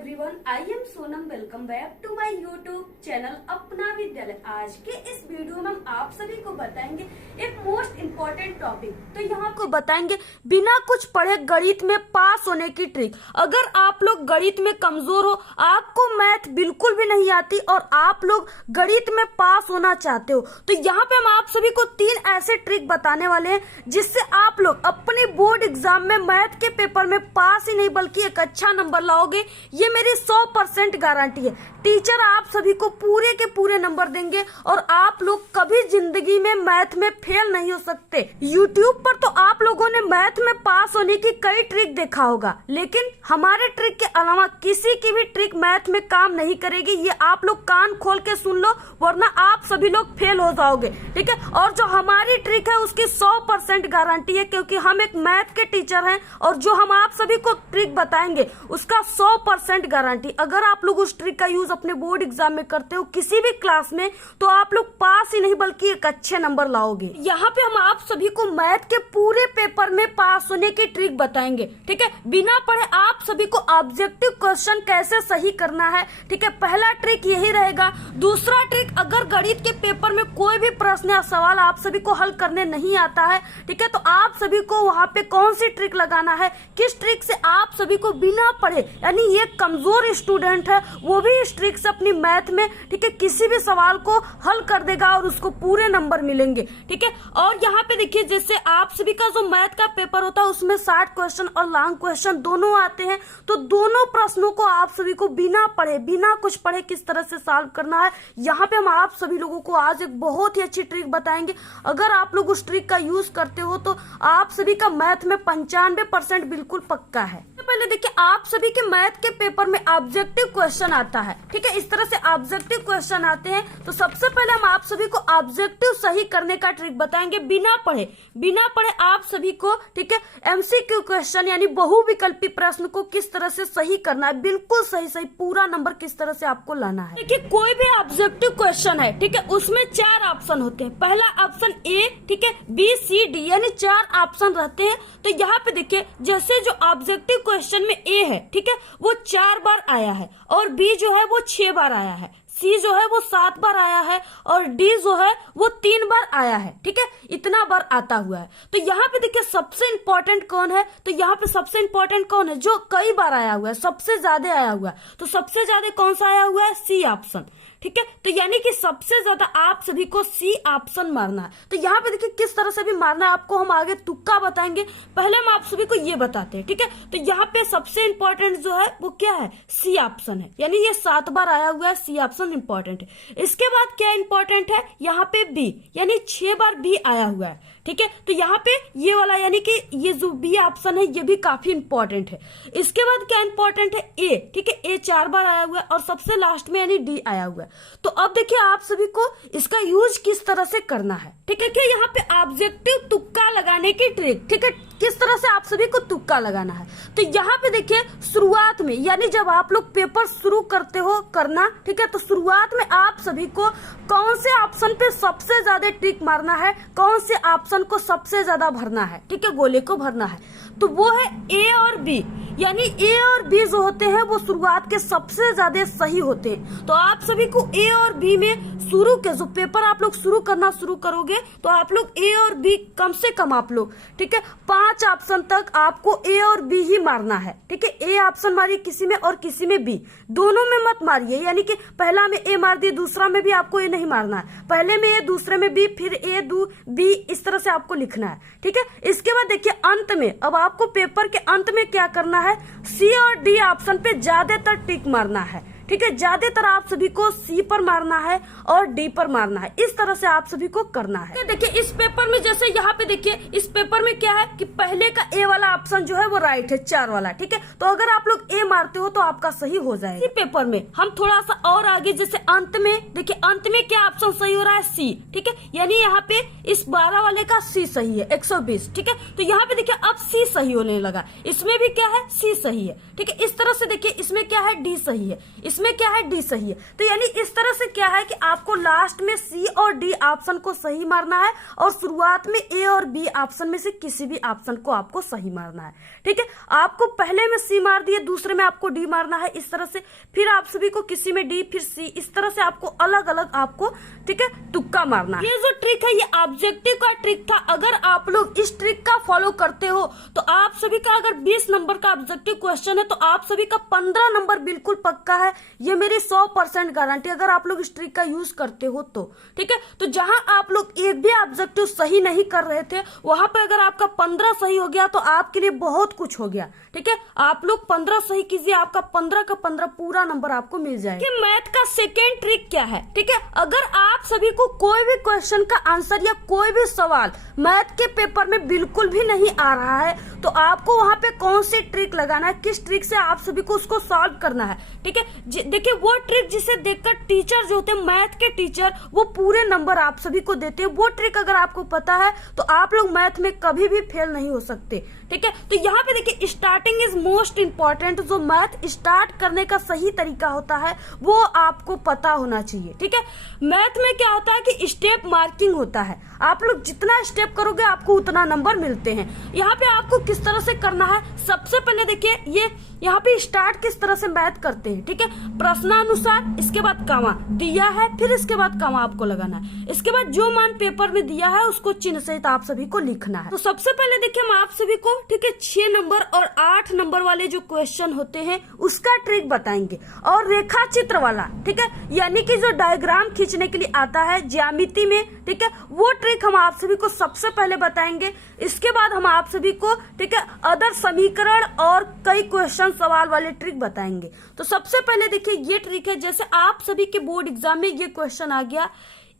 Everyone, I am Sonam. Welcome back to my YouTube channel Apna Vidyalaya. आज के इस वीडियो में हम आप सभी को बताएंगे एक मोस्ट इम्पोर्टेंट टॉपिक। तो यहाँ को बताएंगे बिना कुछ पढ़े गणित में पास होने की ट्रिक। अगर आप लोग गणित में कमजोर हो, आपको मैथ बिल्कुल भी नहीं आती और आप लोग गणित में पास होना चाहते हो, तो यहाँ पे हम आप सभी को 3 ऐसे ट्रिक बताने वाले हैं जिससे आप लोग अपने बोर्ड एग्जाम में मैथ के पेपर में पास ही नहीं बल्कि एक अच्छा नंबर लाओगे। ये मेरी 100% गारंटी है। टीचर आप सभी को पूरे के पूरे नंबर देंगे और आप लोग कभी जिंदगी में मैथ में फेल नहीं हो सकते। यूट्यूब पर तो आप लोगों ने मैथ में पास होने की कई ट्रिक देखा होगा, लेकिन हमारे ट्रिक के अलावा किसी की भी ट्रिक मैथ में काम नहीं करेगी। ये आप लोग कान खोल के सुन लो, वरना आप सभी लोग फेल हो जाओगे। ठीक है, और जो हमारी ट्रिक है उसकी 100% गारंटी है, क्योंकि हम एक मैथ के टीचर हैं और जो हम आप सभी को ट्रिक बताएंगे उसका 100% गारंटी। अगर आप लोग उस ट्रिक का यूज अपने बोर्ड एग्जाम में करते हो किसी भी क्लास में, तो आप लोग पास ही नहीं बल्कि एक अच्छे नंबर लाओगे। यहाँ पे हम आप सभी को मैथ के पूरे पेपर में पास होने की ट्रिक बताएंगे। ठीक है, बिना पढ़े आप सभी को ऑब्जेक्टिव क्वेश्चन कैसे सही करना है। ठीक है, पहला ट्रिक यही रहेगा। दूसरा ट्रिक, अगर गणित के पेपर में कोई भी प्रश्न या सवाल आप सभी को हल करने नहीं आता है, ठीक है, तो आप सभी को वहाँ पे कौन सी ट्रिक लगाना है, किस ट्रिक से आप सभी को बिना पढ़े, यानी ये कमजोर स्टूडेंट है वो भी इस ट्रिक से अपनी मैथ में, ठीक है, किसी भी सवाल को हल कर देगा और उसको पूरे नंबर मिलेंगे। ठीक है, और यहाँ पे देखिए, जैसे आप सभी का जो मैथ का पेपर होता है उसमें 60 क्वेश्चन और लॉन्ग क्वेश्चन दोनों आते हैं, तो दोनों प्रश्नों को आप सभी को बिना पढ़े, बिना कुछ पढ़े किस तरह से सॉल्व करना है, यहाँ पे हम आप सभी लोगों को आज एक बहुत ही अच्छी ट्रिक बताएंगे। अगर आप लोग उस ट्रिक का यूज करते हो तो आप सभी का मैथ में 95% बिल्कुल पक्का है। पहले देखिए, आप सभी के मैथ के पेपर में ऑब्जेक्टिव क्वेश्चन आता है। ठीक है, इस तरह से ऑब्जेक्टिव क्वेश्चन आते हैं। तो सबसे पहले हम आप सभी को ऑब्जेक्टिव सही करने का ट्रिक बताएंगे बिना पढ़े। बिना पढ़े आप सभी को, ठीक है, एमसीक्यू क्वेश्चन यानी बहुविकल्पी प्रश्न को किस तरह से सही करना है, बिल्कुल सही सही पूरा नंबर किस तरह से आपको लाना है। देखिए, कोई भी ऑब्जेक्टिव क्वेश्चन है, ठीक है, उसमें 4 ऑप्शन होते हैं। पहला ऑप्शन ए, ठीक है, बी, सी, डी यानी 4 ऑप्शन रहते हैं। तो यहाँ पे देखिए, जैसे जो ऑब्जेक्टिव क्वेश्चन में ए है, ठीक है, वो 4 बार आया है और बी जो है वो 6 बार आया है, सी जो है वो 7 बार आया है और डी जो है वो 3 बार आया है। ठीक है, इतना बार आता हुआ है। तो यहाँ पे देखिए, सबसे इंपॉर्टेंट कौन है, तो यहाँ पे सबसे इंपॉर्टेंट कौन है, जो कई बार आया हुआ है, सबसे ज्यादा आया हुआ है। तो सबसे ज्यादा कौन सा आया हुआ है, सी ऑप्शन। ठीक है, तो यानी कि सबसे ज्यादा आप सभी को सी ऑप्शन मारना है। तो यहाँ पे देखिए किस तरह से भी मारना है आपको हम आगे तुक्का बताएंगे, पहले हम आप सभी को ये बताते हैं। ठीक है, तो यहाँ पे सबसे इंपॉर्टेंट जो है वो क्या है, सी ऑप्शन है, यानी ये 7 बार आया हुआ है, सी ऑप्शन इंपॉर्टेंट है। इसके बाद क्या इंपॉर्टेंट है, यहाँ पे बी, यानी 6 बार बी आया हुआ है। ठीक है, तो यहाँ पे ये वाला यानी कि ये जो बी ऑप्शन है ये भी काफी इंपॉर्टेंट है। इसके बाद क्या इंपॉर्टेंट है, ए। ठीक है, ए 4 बार आया हुआ है और सबसे लास्ट में यानी डी आया हुआ है। तो अब देखिए आप सभी को इसका यूज किस तरह से करना है। ठीक है, कि यहाँ पे ऑब्जेक्टिव तुक्का लगाने की ट्रिक, ठीक है, किस तरह से आप सभी को तुक्का लगाना है। तो यहाँ पे देखिए, शुरुआत में यानी जब आप लोग पेपर शुरू करते हो करना, ठीक है, तो शुरुआत में आप सभी को कौन से ऑप्शन पे सबसे ज्यादा टिक मारना है, कौन से ऑप्शन को सबसे ज्यादा भरना है, ठीक है, गोले को भरना है, तो वो है ए और बी। यानी ए और बी जो होते हैं वो शुरुआत के सबसे ज्यादा सही होते हैं। तो आप सभी को ए और बी में शुरू के जो पेपर आप लोग शुरू करना शुरू करोगे तो आप लोग ए और बी कम से कम आप लोग, ठीक है, 5 ऑप्शन तक आपको ए और बी ही मारना है। ठीक है, ए ऑप्शन मारिए किसी में और किसी में बी, दोनों में मत मारिए। यानी कि पहला में ए मार दिए, दूसरा में भी आपको ए नहीं मारना है, पहले में ए, दूसरे में बी, फिर ए, बी, इस तरह से आपको लिखना है। ठीक है, इसके बाद देखिए अंत में, अब आपको पेपर के अंत में क्या करना है, सी और डी ऑप्शन पे ज्यादातर टिक मारना है। ठीक है, ज्यादातर आप सभी को सी पर मारना है और डी पर मारना है, इस तरह से आप सभी को करना है। देखिए इस पेपर में, जैसे यहाँ पे देखिए, इस पेपर में क्या है कि पहले का ए वाला ऑप्शन जो है वो राइट है, 4 वाला। ठीक है, तो अगर आप लोग ए मारते हो तो आपका सही हो जाएगा। इसी पेपर में हम थोड़ा सा और आगे, जैसे अंत में देखिए, अंत में क्या ऑप्शन सही हो रहा है, सी। ठीक है, यानी यहाँ पे इस 12 वाले का सी सही है, 120। ठीक है, तो यहाँ पे देखिए अब सी सही होने लगा, इसमें भी क्या है, सी सही है। ठीक है, इस तरह से देखिए, इसमें क्या है, डी सही है, इसमें इसमें क्या है, डी सही है। तो यानी इस तरह से क्या है कि आपको लास्ट में सी और डी ऑप्शन को सही मारना है और शुरुआत में ए और बी ऑप्शन में से किसी भी ऑप्शन को आपको सही मारना है। ठीक है, आपको पहले में सी मार दिए, दूसरे में आपको डी मारना है, इस तरह से। फिर आप सभी को किसी में डी, फिर सी, इस तरह से आपको अलग अलग आपको, ठीक है, तुक्का मारना है। ये जो ट्रिक है ये ऑब्जेक्टिव का ट्रिक था। अगर आप लोग इस ट्रिक का फॉलो करते हो तो आप सभी का अगर 20 नंबर का ऑब्जेक्टिव क्वेश्चन है तो आप सभी का 15 नंबर बिल्कुल पक्का है। ये मेरी 100% गारंटी, अगर आप लोग इस ट्रिक का यूज करते हो तो। ठीक है, तो जहां आप लोग एक भी ऑब्जेक्टिव सही नहीं कर रहे थे वहां पे अगर आपका 15 सही हो गया तो आपके लिए बहुत कुछ हो गया। ठीक है, आप लोग 15 सही कीजिए, आपका 15 का 15 पूरा नंबर आपको मिल जाएगा। कि मैथ का सेकेंड ट्रिक क्या है? ठीक है, अगर आप सभी को कोई भी क्वेश्चन का आंसर या कोई भी सवाल मैथ के पेपर में बिल्कुल भी नहीं आ रहा है तो आपको वहां पे कौन सी ट्रिक लगाना है, किस ट्रिक से आप सभी को उसको सॉल्व करना है। ठीक है, देखिए वो ट्रिक जिसे देखकर टीचर जो होते हैं, मैथ के टीचर, वो पूरे नंबर आप सभी को देते हैं। वो ट्रिक अगर आपको पता है तो आप लोग मैथ में कभी भी फेल नहीं हो सकते। ठीक है, तो यहाँ पे देखिए स्टार्टिंग इज मोस्ट इम्पोर्टेंट। जो मैथ स्टार्ट करने का सही तरीका होता है वो आपको पता होना चाहिए। ठीक है, मैथ में क्या होता है कि स्टेप मार्किंग होता है। आप लोग जितना स्टेप करोगे आपको उतना नंबर मिलते हैं। यहाँ पे आपको किस तरह से करना है, सबसे पहले देखिए ये यहाँ पे स्टार्ट किस तरह से मैथ करते हैं। ठीक है, प्रश्नानुसार, इसके बाद कॉमा दिया है, फिर इसके बाद कॉमा आपको लगाना है। इसके बाद जो मान पेपर में दिया है उसको चिन्ह सहित आप सभी को लिखना है। तो सबसे पहले देखिए हम आप सभी को, ठीक है, 6 नंबर और 8 नंबर वाले जो क्वेश्चन होते हैं उसका ट्रिक बताएंगे, और रेखा चित्र वाला, ठीक है, यानी कि जो डायग्राम खींचने के लिए आता है ज्यामिति में, ठीक है, वो ट्रिक हम आप सभी को सबसे पहले बताएंगे। इसके बाद हम आप सभी को, ठीक है, अदर समीकरण और कई क्वेश्चन सवाल वाले ट्रिक बताएंगे। तो सबसे पहले देखिए ये ट्रिक है, जैसे आप सभी के बोर्ड एग्जाम में ये क्वेश्चन आ गया,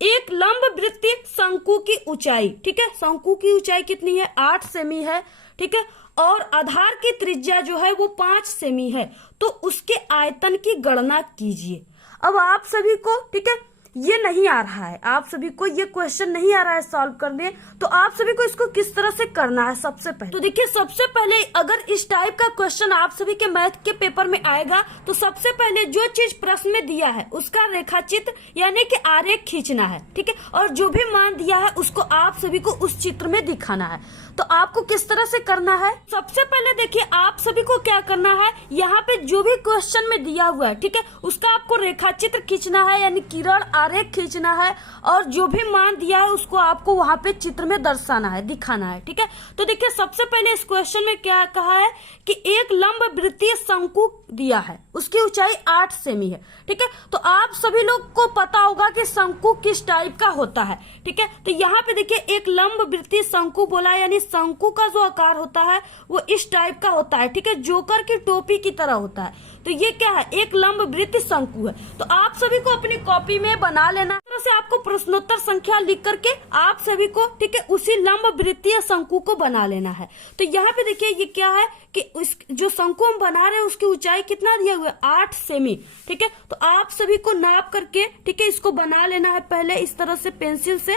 एक लंब वृत्तीय शंकु की ऊंचाई, ठीक है, शंकु की ऊंचाई कितनी है, 8 सेमी है। ठीक है, और आधार की त्रिज्या जो है वो 5 सेमी है, तो उसके आयतन की गणना कीजिए। अब आप सभी को, ठीक है, ये नहीं आ रहा है, आप सभी को ये क्वेश्चन नहीं आ रहा है सॉल्व करने, तो आप सभी को इसको किस तरह से करना है सबसे पहले। तो देखिए सबसे पहले अगर इस टाइप का क्वेश्चन आप सभी के मैथ के पेपर में आएगा तो सबसे पहले जो चीज प्रश्न में दिया है उसका रेखाचित्र यानी कि आरेख खींचना है। ठीक है, और जो भी मान दिया है उसको आप सभी को उस चित्र में दिखाना है। तो आपको किस तरह से करना है, सबसे पहले देखिए आप सभी को क्या करना है, यहाँ पे जो भी क्वेश्चन में दिया हुआ है, ठीक है, उसका आपको रेखाचित्र खींचना है यानी किरण आरेख खींचना है, और जो भी मान दिया है उसको आपको वहां पे चित्र में दर्शाना है, दिखाना है। ठीक है, तो देखिए सबसे पहले इस क्वेश्चन में क्या कहा है कि एक लंब वृत्तीय शंकु दिया है, उसकी ऊंचाई 8 सेमी है। ठीक है, तो आप सभी लोग को पता होगा कि शंकु किस टाइप का होता है। ठीक है, तो यहाँ पे देखिए एक लंब वृत्तीय शंकु बोला, यानी शंकु का जो आकार होता है वो इस टाइप का होता है। ठीक है, जोकर की टोपी की तरह होता है। तो ये क्या है, एक लंब वृत्तीय शंकु है। तो आप सभी को अपनी कॉपी में बना लेना, तरह से आपको प्रश्नोत्तर संख्या लिख करके आप सभी को, ठीक है, उसी लंब वृत्तीय शंकु को बना लेना है। तो यहाँ पे देखिए ये क्या है कि उस जो शंकु हम बना रहे हैं उसकी ऊंचाई कितना दिया हुआ है, 8 सेमी। ठीक है, तो आप सभी को नाप करके, ठीक है, इसको बना लेना है पहले इस तरह से पेंसिल से।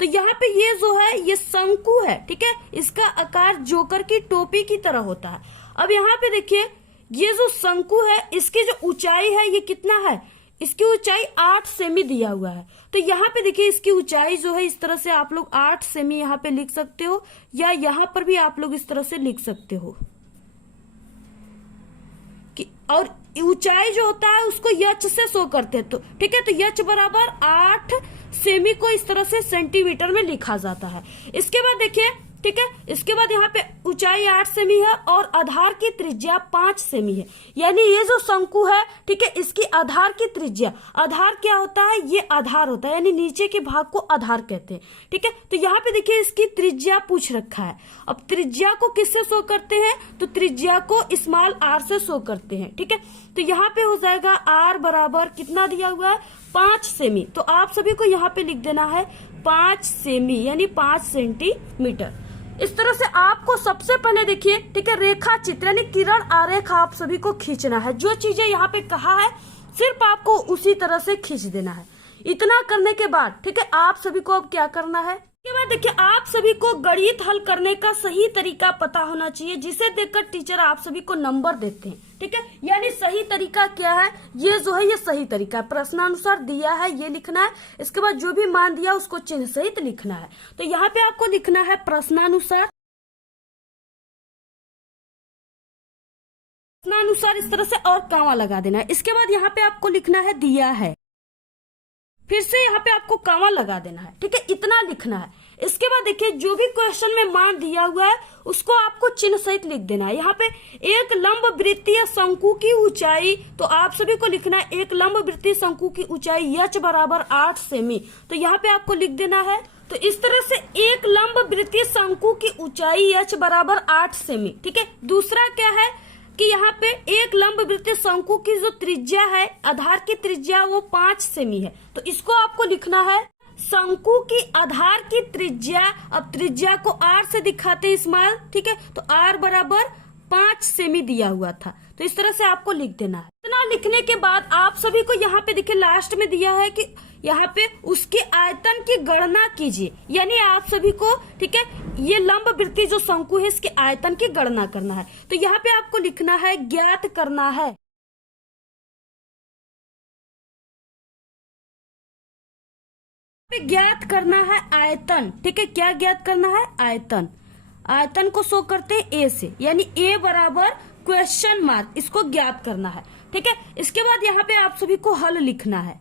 तो यहाँ पे ये जो है ये शंकु है। ठीक है, इसका आकार जोकर की टोपी की तरह होता है। अब यहाँ पे देखिए ये जो शंकु है इसकी जो ऊंचाई है ये कितना है, इसकी ऊंचाई 8 सेमी दिया हुआ है। तो यहाँ पे देखिए इसकी ऊंचाई जो है इस तरह से आप लोग 8 सेमी यहाँ पे लिख सकते हो, या यहाँ पर भी आप लोग इस तरह से लिख सकते हो कि, और ऊंचाई जो होता है उसको यच से शो करते हैं। तो ठीक है, तो यच बराबर 8 सेमी को इस तरह से सेंटीमीटर में लिखा जाता है। इसके बाद देखिए, ठीक है, इसके बाद यहाँ पे ऊंचाई 8 सेमी है और आधार की त्रिज्या 5 सेमी है, यानी ये जो शंकु है, ठीक है, इसकी आधार की त्रिज्या, आधार क्या होता है, ये आधार होता है यानी नीचे के भाग को आधार कहते हैं। ठीक है, तो यहाँ पे देखिए इसकी त्रिज्या पूछ रखा है। अब त्रिज्या को किससे शो करते हैं, तो त्रिज्या को स्मॉल आर से शो करते हैं। ठीक है, तो यहाँ पे हो जाएगा आर बराबर कितना दिया हुआ है, 5 सेमी। तो आप सभी को यहाँ पे लिख देना है 5 सेमी यानी 5 सेंटीमीटर। इस तरह से आपको सबसे पहले देखिए, ठीक है, रेखा चित्र यानी किरण आरेख आप सभी को खींचना है। जो चीजें यहाँ पे कहा है सिर्फ आपको उसी तरह से खींच देना है। इतना करने के बाद, ठीक है, आप सभी को अब क्या करना है, के बाद देखिए आप सभी को गणित हल करने का सही तरीका पता होना चाहिए, जिसे देखकर टीचर आप सभी को नंबर देते हैं। ठीक है, यानी सही तरीका क्या है, ये जो है ये सही तरीका है। प्रश्नानुसार दिया है ये लिखना है, इसके बाद जो भी मान दिया उसको चिन्ह सहित लिखना है। तो यहाँ पे आपको लिखना है प्रश्नानुसार, प्रश्नानुसार इस तरह से और कामा लगा देना है। इसके बाद यहाँ पे आपको लिखना है दिया है, फिर से यहाँ पे आपको कामा लगा देना है। ठीक है, इतना लिखना है। इसके बाद देखिए जो भी क्वेश्चन में मान दिया हुआ है उसको आपको चिन्ह सहित लिख देना है। यहाँ पे एक लंब वृत्तीय शंकु की ऊंचाई, तो आप सभी को लिखना है एक लंब वृत्तीय शंकु की ऊंचाई h बराबर 8 सेमी। तो यहाँ पे आपको लिख देना है। तो इस तरह से एक लंब वृत्तीय शंकु की ऊंचाई h बराबर 8 सेमी। ठीक है, दूसरा क्या है कि यहाँ पे एक लंब वृत्तीय शंकु की जो त्रिज्या है, आधार की त्रिज्या वो 5 सेमी है। तो इसको आपको लिखना है शंकु की आधार की त्रिज्या, अब त्रिज्या को r से दिखाते हैं स्मॉल। ठीक है, तो r बराबर 5 सेमी दिया हुआ था, तो इस तरह से आपको लिख देना है। इतना लिखने के बाद आप सभी को यहाँ पे देखिए लास्ट में दिया है कि यहाँ पे उसके आयतन की गणना कीजिए, यानी आप सभी को ठीक है ये लंब वृत्तीय जो शंकु है इसके आयतन की गणना करना है। तो यहाँ पे आपको लिखना है ज्ञात करना है। ज्ञात करना है आयतन। ठीक है, क्या ज्ञात करना है, आयतन। आयतन को शो करते हैं ए से, यानी ए बराबर क्वेश्चन मार्क, इसको ज्ञात करना है। ठीक है, इसके बाद यहाँ पे आप सभी को हल लिखना है।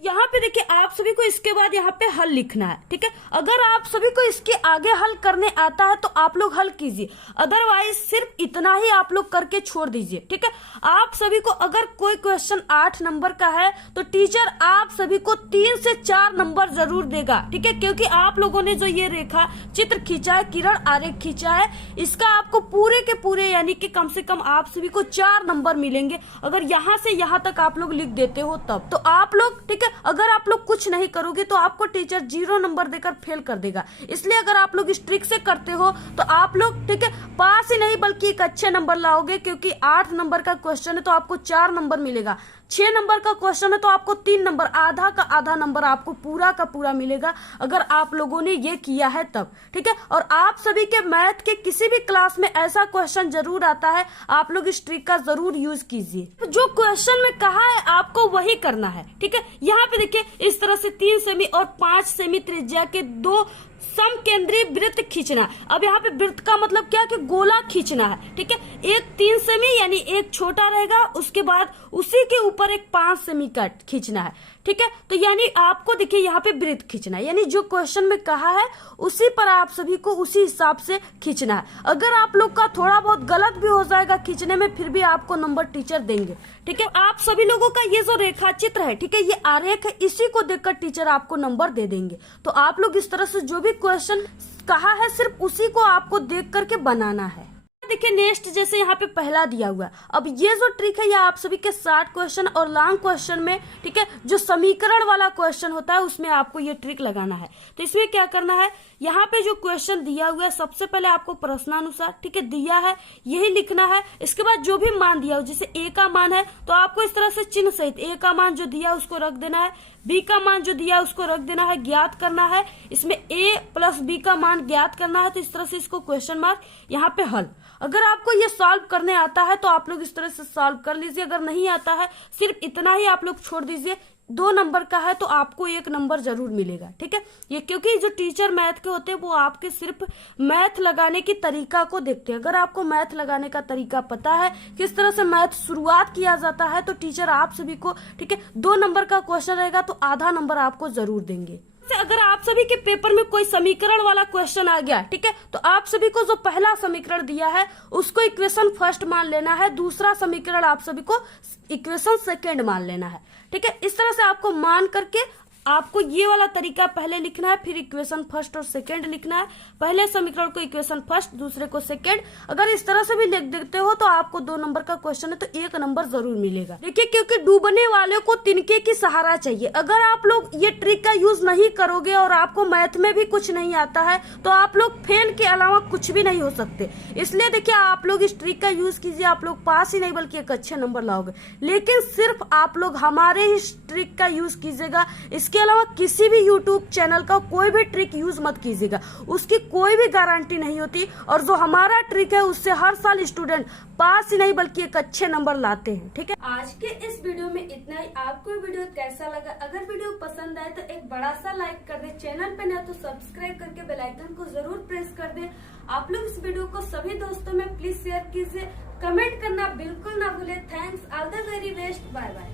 यहाँ पे देखिए आप सभी को इसके बाद यहाँ पे हल लिखना है। ठीक है, अगर आप सभी को इसके आगे हल करने आता है तो आप लोग हल कीजिए, अदरवाइज सिर्फ इतना ही आप लोग करके छोड़ दीजिए। ठीक है, आप सभी को अगर कोई क्वेश्चन 8 नंबर का है तो टीचर आप सभी को 3 से 4 नंबर जरूर देगा। ठीक है, क्योंकि आप लोगों ने जो ये रेखा चित्र खींचा है, किरण आरेख खींचा है, इसका आपको पूरे के पूरे यानी कि कम से कम आप सभी को 4 नंबर मिलेंगे। अगर यहाँ से यहाँ तक आप लोग लिख देते हो तब तो आप लोग ठीक है, अगर आप लोग कुछ नहीं करोगे तो आपको टीचर 0 नंबर देकर फेल कर देगा। इसलिए अगर आप लोग इस ट्रिक से करते हो तो आप लोग ठीक है पास ही नहीं बल्कि एक अच्छे नंबर लाओगे, क्योंकि 8 नंबर का क्वेश्चन है तो आपको 4 नंबर मिलेगा, 6 नंबर का क्वेश्चन है तो आपको 3 नंबर, आधा का आधा नंबर आपको पूरा का पूरा मिलेगा अगर आप लोगों ने ये किया है तब। ठीक है, और आप सभी के मैथ के किसी भी क्लास में ऐसा क्वेश्चन जरूर आता है, आप लोग इस ट्रिक का जरूर यूज कीजिए। जो क्वेश्चन में कहा है आपको वही करना है। ठीक है, यहाँ पे देखिए इस तरह से 3 सेमी और 5 सेमी त्रिज्या के 2 समकेंद्रीय वृत्त खींचना। अब यहाँ पे वृत्त का मतलब क्या कि गोला खींचना है। ठीक है, एक 3 सेमी यानी एक छोटा रहेगा, उसके बाद उसी के ऊपर एक 5 सेमी का खींचना है। ठीक है, तो यानी आपको देखिए यहाँ पे वृत्त खींचना है, यानी जो क्वेश्चन में कहा है उसी पर आप सभी को उसी हिसाब से खींचना है। अगर आप लोग का थोड़ा बहुत गलत भी हो जाएगा खींचने में, फिर भी आपको नंबर टीचर देंगे। ठीक है, आप सभी लोगों का ये जो रेखा चित्र है, ठीक है, ये आरेख है, इसी को देखकर टीचर आपको नंबर दे देंगे। तो आप लोग इस तरह से जो भी क्वेश्चन कहा है सिर्फ उसी को आपको देख करके बनाना है। देखिए नेक्स्ट जैसे यहाँ पे पहला दिया हुआ है। अब ये जो ट्रिक है ये आप सभी के शॉर्ट क्वेश्चन और लॉन्ग क्वेश्चन में ठीक है जो समीकरण वाला क्वेश्चन होता है उसमें आपको ये ट्रिक लगाना है। तो इसमें क्या करना है, यहाँ पे जो क्वेश्चन दिया हुआ है सबसे पहले आपको प्रश्नानुसार ठीक है दिया है यही लिखना है। इसके बाद जो भी मान दिया हो, जैसे ए का मान है तो आपको इस तरह से चिन्ह सहित ए का मान जो दिया उसको रख देना है, बी का मान जो दिया उसको रख देना है, ज्ञात करना है। इसमें ए प्लस बी का मान ज्ञात करना है, तो इस तरह से इसको क्वेश्चन मार्क यहाँ पे हल। अगर आपको ये सॉल्व करने आता है तो आप लोग इस तरह से सॉल्व कर लीजिए, अगर नहीं आता है सिर्फ इतना ही आप लोग छोड़ दीजिए। 2 नंबर का है तो आपको 1 नंबर जरूर मिलेगा। ठीक है, ये क्योंकि जो टीचर मैथ के होते हैं वो आपके सिर्फ मैथ लगाने की तरीका को देखते हैं। अगर आपको मैथ लगाने का तरीका पता है, किस तरह से मैथ शुरुआत किया जाता है, तो टीचर आप सभी को ठीक है 2 नंबर का क्वेश्चन रहेगा तो आधा नंबर आपको जरूर देंगे। अगर आप सभी के पेपर में कोई समीकरण वाला क्वेश्चन आ गया ठीक है, तो आप सभी को जो पहला समीकरण दिया है उसको इक्वेशन फर्स्ट मान लेना है, दूसरा समीकरण आप सभी को इक्वेशन सेकंड मान लेना है। ठीक है, इस तरह से आपको मान करके आपको ये वाला तरीका पहले लिखना है, फिर इक्वेशन फर्स्ट और सेकंड लिखना है। पहले समीकरण को इक्वेशन फर्स्ट, दूसरे को सेकंड। अगर इस तरह से भी लिख देते हो तो आपको 2 नंबर का क्वेश्चन है तो 1 नंबर जरूर मिलेगा। देखिए क्योंकि डूबने वाले को तिनके की सहारा चाहिए। अगर आप लोग ये ट्रिक का यूज नहीं करोगे और आपको मैथ में भी कुछ नहीं आता है तो आप लोग फेल के अलावा कुछ भी नहीं हो सकते। इसलिए देखिए आप लोग इस ट्रिक का यूज कीजिए, आप लोग पास ही नहीं बल्कि एक अच्छे नंबर लाओगे। लेकिन सिर्फ आप लोग हमारे ही ट्रिक का यूज कीजिएगा, इसके उसके अलावा किसी भी यूट्यूब चैनल का कोई भी ट्रिक यूज मत कीजिएगा, उसकी कोई भी गारंटी नहीं होती। और जो हमारा ट्रिक है उससे हर साल स्टूडेंट पास ही नहीं बल्कि एक अच्छे नंबर लाते हैं। ठीक है, आज के इस वीडियो में इतना ही। आपको वीडियो कैसा लगा? अगर वीडियो पसंद आए तो एक बड़ा सा लाइक कर दे, चैनल पे न तो सब्सक्राइब करके बेल आइकन को जरूर प्रेस कर दे। आप लोग इस वीडियो को सभी दोस्तों में प्लीज शेयर कीजिए, कमेंट करना बिल्कुल ना भूले। Thanks, all the very best, bye bye.